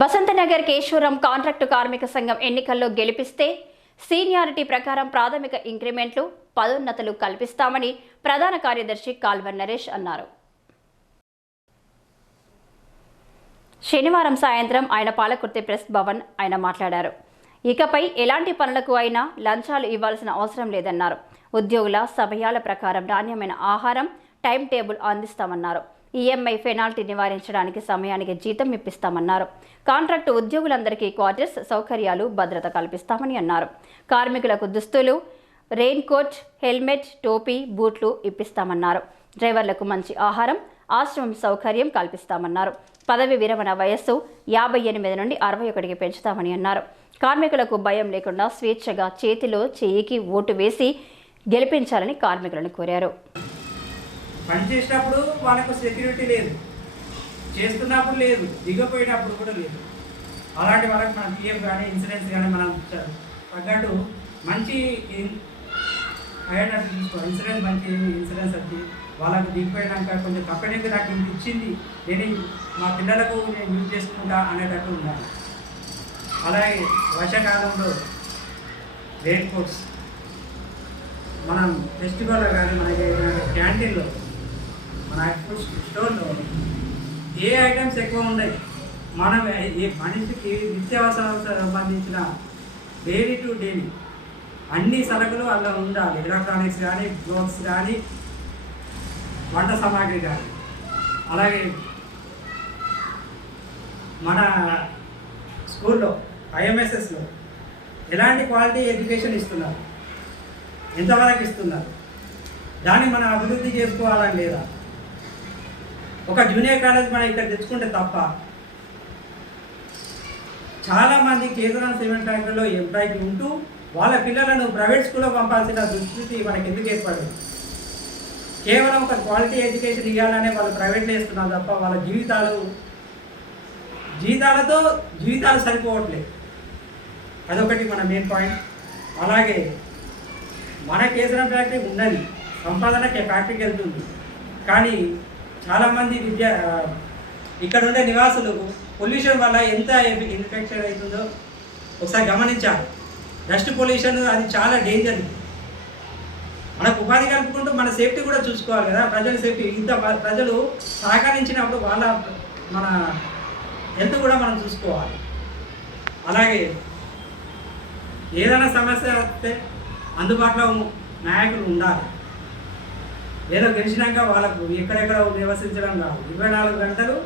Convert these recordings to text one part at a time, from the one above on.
Vasanthnagar Kesavaram contract కార్మిక సంఘం ఎన్నికల్లో గెలిపిస్తే సీనియారిటీ ప్రకారం ప్రాథమిక ఇంక్రిమెంట్లు పదోన్నతులు కల్పిస్తామని ప్రధాన కార్యదర్శి కాల్వర్ నరేష్ అన్నారు. శనివారం సాయంత్రం ఆయన పాలకుర్తి ప్రెస్ భవన్ ఆయన మాట్లాడారు. ఇకపై ఎలాంటి పనులకు అయినా లంచాలు ఇవ్వాల్సిన అవసరం లేదన్నారు. ఉద్యోగుల సమయాల ప్రకారం నాణ్యమైన ఆహారం టైం టేబుల్ అందిస్తామన్నారు. ఈఎంఐ పెనాల్టీ నివారించడానికి సమయానికి జీతం ఇప్పిస్తామన్నారు. కాంట్రాక్టు ఉద్యోగులందరికీ క్వార్టర్స్ సౌకర్యాలు భద్రత కల్పిస్తామని అన్నారు. కార్మికులకు దుస్తులు రెయిన్ కోట్ హెల్మెట్ టోపీ బూట్లు ఇప్పిస్తామన్నారు. డ్రైవర్లకు మంచి ఆహారం ఆశ్రమం సౌకర్యం కల్పిస్తామన్నారు. పదవి విరమణ వయస్సు యాభై ఎనిమిది నుండి అరవై ఒకటికి పెంచుతామని అన్నారు. కార్మికులకు భయం లేకుండా స్వేచ్ఛగా చేతిలో చేయికి ఓటు వేసి గెలిపించాలని కార్మికులను కోరారు. పని చేసేటప్పుడు వాళ్ళకు సెక్యూరిటీ లేదు. చేస్తున్నప్పుడు లేదు. దిగపోయినప్పుడు కూడా లేదు. అలాంటి వాళ్ళకి మన పిఎఫ్ కానీ ఇన్సూరెన్స్ కానీ మనం తగ్గట్టు మంచి అయ్యేటట్టు తీసుకో ఇన్సూరెన్స్ మంచి ఇన్సూరెన్స్ వచ్చి వాళ్ళకు దిగిపోయినాక కొంచెం కంపెనీకి నాకు ఇంత ఇచ్చింది. నేను మా పిల్లలకు నేను యూజ్ చేసుకుంటా అనేటట్టు ఉండాలి. అలాగే వర్షాకాలంలో రెయిన్ కోట్స్ మనం ఫెస్టివల్లో కానీ మన క్యాంటీన్లో మన ఫుడ్ స్టోర్లో ఏ ఐటమ్స్ ఎక్కువ ఉన్నాయి మనం ఏ మనిషికి నిత్యావసరాలకు సంబంధించిన డైలీ టు డైలీ అన్ని సరుకులు అలా ఉండాలి. ఎలక్ట్రానిక్స్ కానీ క్లోత్స్ కానీ వంట సామాగ్రి కానీ. అలాగే మన స్కూల్లో ఐఎంఎస్ఎస్లో ఎలాంటి క్వాలిటీ ఎడ్యుకేషన్ ఇస్తున్నారు? ఎంతవరకు ఇస్తున్నారు? దాన్ని మనం అభివృద్ధి చేసుకోవాలని లేదా? ఒక జూనియర్ కాలేజ్ మనం ఇక్కడ తెచ్చుకుంటే తప్ప చాలామంది కేంద్రం సిమెంట్ ఫ్యాక్టరీలో ఎంప్లాయీ ఉంటూ వాళ్ళ పిల్లలను ప్రైవేట్ స్కూల్లో పంపాల్సిన దుస్థితి మనకి ఎందుకు ఏర్పడింది? కేవలం ఒక క్వాలిటీ ఎడ్యుకేషన్ ఇవ్వాలనే వాళ్ళు ప్రైవేట్లో వేస్తున్నారు తప్ప వాళ్ళ జీవితాలు జీతాలతో జీవితాలు సరిపోవట్లేదు. అదొకటి మన మెయిన్ పాయింట్ అలాగే మన కేసరం ఫ్యాక్టరీ ఉన్నది. సంపాదనకి ఫ్యాక్టరీకి వెళ్తుంది. కానీ చాలామంది విద్య ఇక్కడ ఉండే నివాసులు పొల్యూషన్ వల్ల ఎంత ఇన్ఫెక్షన్ అవుతుందో ఒకసారి గమనించాలి. డస్ట్ పొల్యూషన్ అది చాలా డేంజర్. మనకు ఉపాధి కలుపుకుంటూ మన సేఫ్టీ కూడా చూసుకోవాలి కదా. ప్రజల సేఫ్టీ ఇంత ప్రజలు సహకరించినప్పుడు వాళ్ళ మన హెల్త్ కూడా మనం చూసుకోవాలి. అలాగే ఏదైనా సమస్య వస్తే అందుబాటులో నాయకులు ఉండాలి. ఏదో గెలిచినాక వాళ్ళకు ఎక్కడెక్కడ నివసించడం కాదు. ఇరవై నాలుగు గంటలు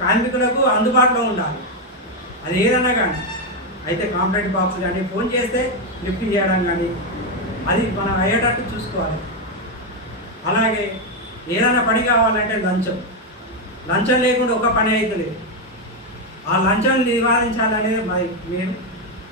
కార్మికులకు అందుబాటులో ఉండాలి. అది ఏదన్నా కానీ. అయితే కాంప్లైంట్ బాక్స్ కానీ ఫోన్ చేస్తే లిఫ్ట్ చేయడం కానీ అది మనం అయ్యేటట్టు చూసుకోవాలి. అలాగే ఏదైనా పని కావాలంటే లంచం. లంచం లేకుండా ఒక పని అవుతుంది ఆ లంచం నివారించాలనేది మరి మేము